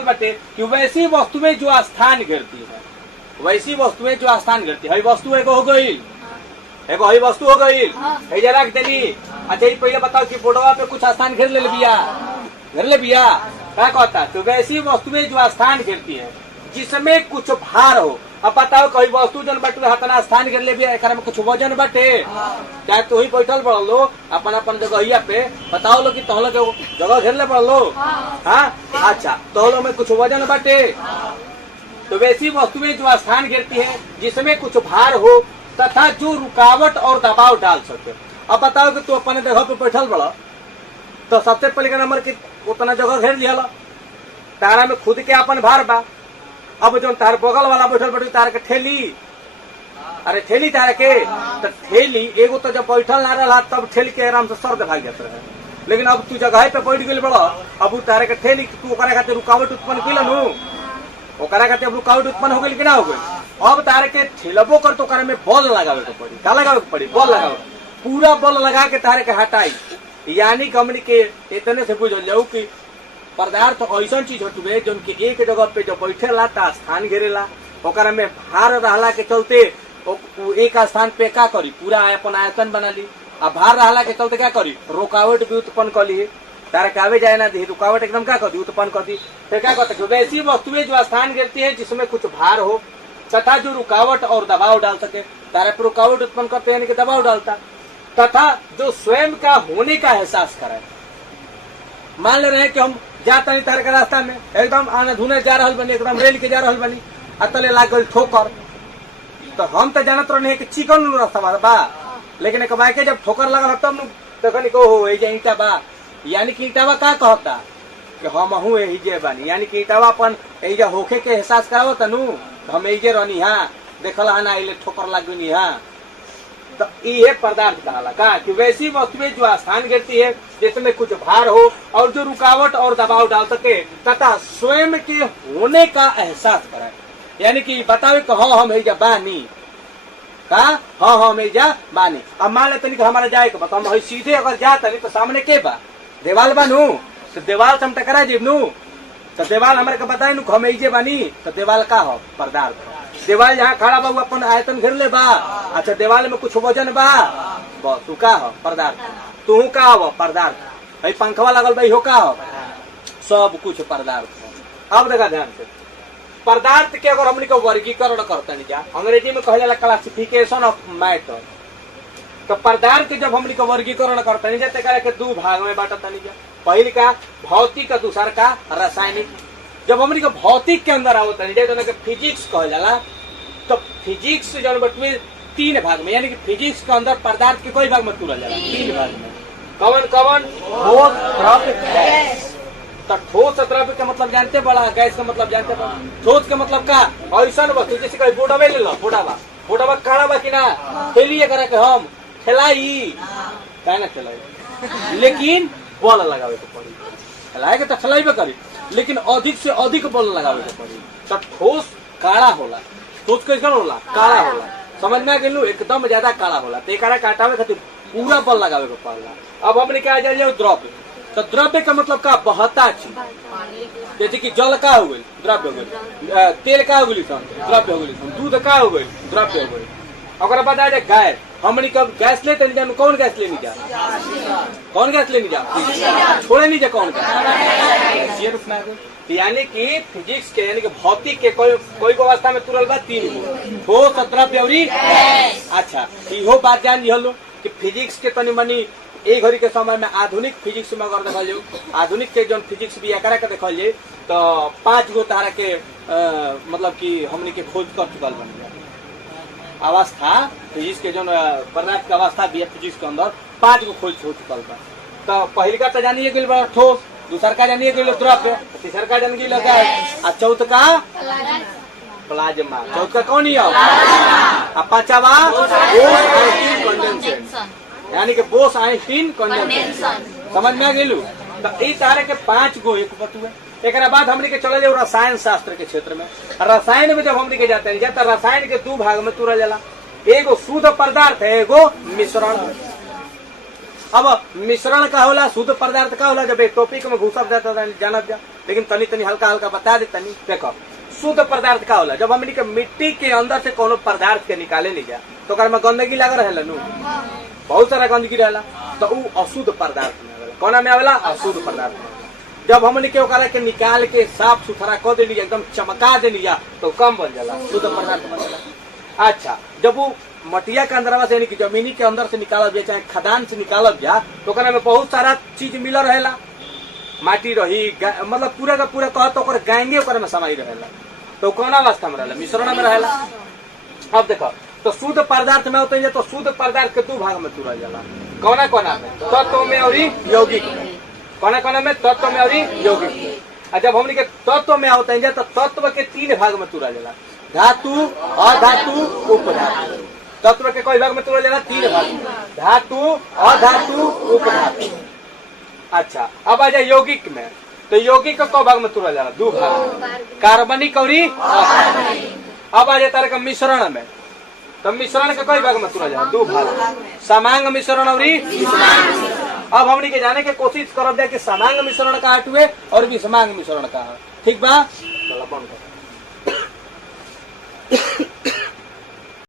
बटे कि वैसी वस्तुएं जो स्थान घेरती है, वैसी वस्तुएं जो स्थान घेरती है। वस्तु एगो हो गई, एगो हई वस्तु हो गई, जरा रख देली। अच्छा ये पहले बताओ कि बोर्डवा पे कुछ स्थान घेर ले बिया, घेर ले बिया क्या कहता। तो वैसी वस्तुएं जो स्थान घेरती है जिसमें कुछ भार हो। अब बताओ कोई वस्तु जन बटे हतना स्थान घेर ले बिया, एक में कुछ वजन बटे, चाहे तू ही बैठल पड़ लो अपन अपन जगह पे, बताओ लो कि तहलो के जगह घेर ले पड़ लो। हाँ अच्छा, तहलो में कुछ वजन बटे। तो वैसी वस्तुएं जो स्थान घेरती है जिसमें कुछ भार हो तथा जो रुकावट और दबाव डाल सके। अब बताओ कि तू अपने जगह पे बैठल पड़, तो सबसे पहले का नंबर की उतना जगह घेर लिया, तारा में खुद के अपन भार बा। अब जो तार बगल वाला बैठल बैठल तार के ठेली, अरे ठेली तार के, तो ठेली एगो तो जब बैठल ना रहा तब ठेली के आराम से सर भाग जाता है। लेकिन अब तू जगह पे बैठ गई बड़ा, अब तारे के ठेली तू खातिर रुकावट उत्पन्न कैलू, ओकरा खातिर अब रुकावट उत्पन्न हो गई कि ना हो गई। अब तारे के ठेलबो कर तो में बल लगावे के पड़ी, क्या लगावे के पड़ी, बल लगावे, पूरा बल लगा के तारे के हटाई। यानी कंपनी के इतने से बुझ जाऊ कि पदार्थ ऐसा चीज होते जो एक जगह पे जो बैठेला ता स्थान घेरेला, ओकरा में भार रहला के चलते एक स्थान पे क्या करी, पूरा अपन आयतन बना ली। अब भार रहला के चलते क्या करी, रुकावट भी उत्पन्न कर ली, तारा के आवे जाए ना दी, रुकावट एकदम क्या कर दी, उत्पन्न कर दी। फिर क्या कहते वैसी वस्तुएं जो स्थान घेरती है जिसमें कुछ भार हो तथा जो रुकावट और दबाव डाल सके, तारा पर रुकावट उत्पन्न करते यानी कि दबाव डालता, तथा जो स्वयं का होने का एहसास कराए। मान ले रहे कि हम जाता नहीं तारे के रास्ता में एकदम आना धुने जा रहा बनी, एकदम रेल के जा रहा बनी, अतले लाग गई ठोकर, तो हम तो जानत रहे कि चिकन रास्ता बा, लेकिन एक बाइक जब ठोकर लगा तब देखनी को ईटा बा, यानी कि ईटावा का कहता कि हम हूँ एजे बानी, यानी कि ईटावा अपन एजा होखे के एहसास करावो तनु, हम एजे रहनी हाँ देखल है ना ठोकर लग गई हाँ। तो ये पदार्थ कहला का कि वैसी वस्तुएं जो स्थान घेरती है जिसमें कुछ भार हो और जो रुकावट और दबाव डाल सके तथा स्वयं के होने का एहसास कराए। यानी कि बतावे कि हाँ हम एजा बानी, का हाँ हम एजा बानी। अब मान लेते कि हमारा जाए बता हम सीधे अगर जाता नहीं तो सामने के बा देवाल बनू, तो देवाल से हम टकरा जीव नू, तो देवाल हमारे को बताए नु हम एजे बानी, तो देवाल का हो पदार्थ। देवाल जहाँ खड़ा बा अपन आयतन घेर ले बा, अच्छा देवाल में कुछ वजन बा, बस तू का हो पदार्थ, तू का हो पदार्थ, भाई पंखवा लगल भाई हो का हो, सब कुछ पदार्थ। अब देखा ध्यान से, पदार्थ के अगर हमने को वर्गीकरण करते नहीं जा, अंग्रेजी में कहला क्लासिफिकेशन ऑफ मैटर, तो पदार्थ के जब हमने को वर्गीकरण करते नहीं जाते के दो भाग में बांटता नहीं जा। पहले का भौतिक, दूसरा का रासायनिक। जब हमने को भौतिक के अंदर आवता नहीं जाए तो फिजिक्स कह जाला, तो फिजिक्स जो बटवे तीन भाग में, यानी कि फिजिक्स के अंदर पदार्थ के कोई भाग में तोड़ा जाला, तीन भाग में। कवन कवन, ठोस, द्रव्य, गैस। तो ठोस द्रव्य का मतलब जानते बड़ा, गैस का मतलब जानते बड़ा। ठोस का मतलब का ऐसा वस्तु जैसे कहीं बोटावे ले लो, बोटावा बोटावा काड़ा बा कि ना, खेलिए करे के हम खेलाई क्या ना चलाई, लेकिन बल लगावे के पड़ी, खेलाए तो खेलाइबे करी लेकिन अधिक से अधिक बल लगावे के पड़ी। तो ठोस काड़ा होला, ठोस कैसा होला, काड़ा होला, समझ में आ गई, एकदम ज्यादा काड़ा होला, तो एकरा काटावे खातिर पूरा बल लगावे के पड़ला। अब हमने क्या जाए द्रव्य, तो द्रव्य का मतलब का बहता चीज, जैसे कि जल का हो गई द्रव्य हो गई, तेल का हो गई द्रव्य हो गई, दूध का हो गई द्रव्य हो गई। अगर बता दे गैस, हमने कब गैस लेते नहीं जा, कौन गैस लेनी जा, कौन गैस लेनी जा, छोड़े नहीं जा कौन गैस। यानी कि फिजिक्स के यानी कि भौतिक के कोई अवस्था में तुरल बा तीन गो, ठोस, द्रव्य और अच्छा इहो बात जान लो कि फिजिक्स के तनी मनी एक घड़ी के समय में आधुनिक फिजिक्स में अगर देखल जाए, आधुनिक के जो फिजिक्स भी एकरा के देखल जाए तो 5 गो तारा के मतलब कि हमने के खोज कर चुकल बन गया अवस्था, फिजिक्स के जो पदार्थ का अवस्था भी है फिजिक्स के अंदर 5 गो खोज हो चुकल बा। तो पहल का तो जानिए गई बा ठोस, दूसर का जानिए गई द्रव्य, तीसर का जान गई गैस, और चौथ का प्लाज्मा, चौथ का कौन ही है, पांचवा कंडेंसेशन, यानी कि बोस आइंस्टीन कंडेंसेशन। समझ में आ गई। तो इस तरह के 5 गो एक बतुए। एक बाद हमने के चले जाओ रसायन शास्त्र के क्षेत्र में। रसायन में जब हमने के जाते हैं तो रसायन के 2 भाग में तुरा जाला, एगो शुद्ध पदार्थ है, एगो मिश्रण। अब मिश्रण का होला, शुद्ध पदार्थ का होला, जब एक टॉपिक में घुसब जाता जानत जा लेकिन तनी तनी हल्का हल्का बता दे तनी। देखो शुद्ध पदार्थ का होला, जब हमनी के मिट्टी के अंदर से कोनो पदार्थ के निकाले नहीं जा तो ओकरा में गंदगी लगा रहेला नु, बहुत सारा गंदगी रहेला, तो उ अशुद्ध पदार्थ में आवेला। कोना में आवेला? अशुद्ध पदार्थ में। जब हमनी के ओकरा के निकाल के साफ सुथरा कर देली, एकदम चमका देली तो कम बन जाला, शुद्ध पदार्थ बन जाला। अच्छा, जब वो मटिया के अंदर से यानी कि जमीनी के अंदर से निकालब जा चाहे खदान से निकालब जा तो ओकरा में बहुत सारा चीज मिल रहेला, माटी रही, मतलब पूरा का पूरा कह तो गायंगे ओकरा में समाई रहेला, तो कौन अवस्था में रहेला? मिश्रण में रहेला। अब देखो तो शुद्ध पदार्थ में होते हैं तो शुद्ध पदार्थ के दो भाग में तोड़ा जाला, कौना कौना में? तत्व में और यौगिक में। कौना कौना में? तत्व में और यौगिक में। और जब हमने के तत्व में होते हैं तो तत्व के 3 भाग में तोड़ा जाला, धातु, अधातु, उपधातु। तत्व के कोई भाग में तोड़ा जाला? 3 भाग में, धातु, अधातु, उपधातु। अच्छा, अब आ जाए यौगिक में, तो यौगिक का कौ भाग में तोड़ा जाला? 2 भाग, कार्बनिक और अकार्बनिक। अब आ जाए तारे का मिश्रण में, तो मिश्रण के कई भाग में तोड़ा जाला? 2 भाग, समांग मिश्रण और। अब हमनी के जाने के कोशिश करब जाए कि समांग मिश्रण का हटुए और विषमांग मिश्रण का। ठीक बा, चलो बंद कर।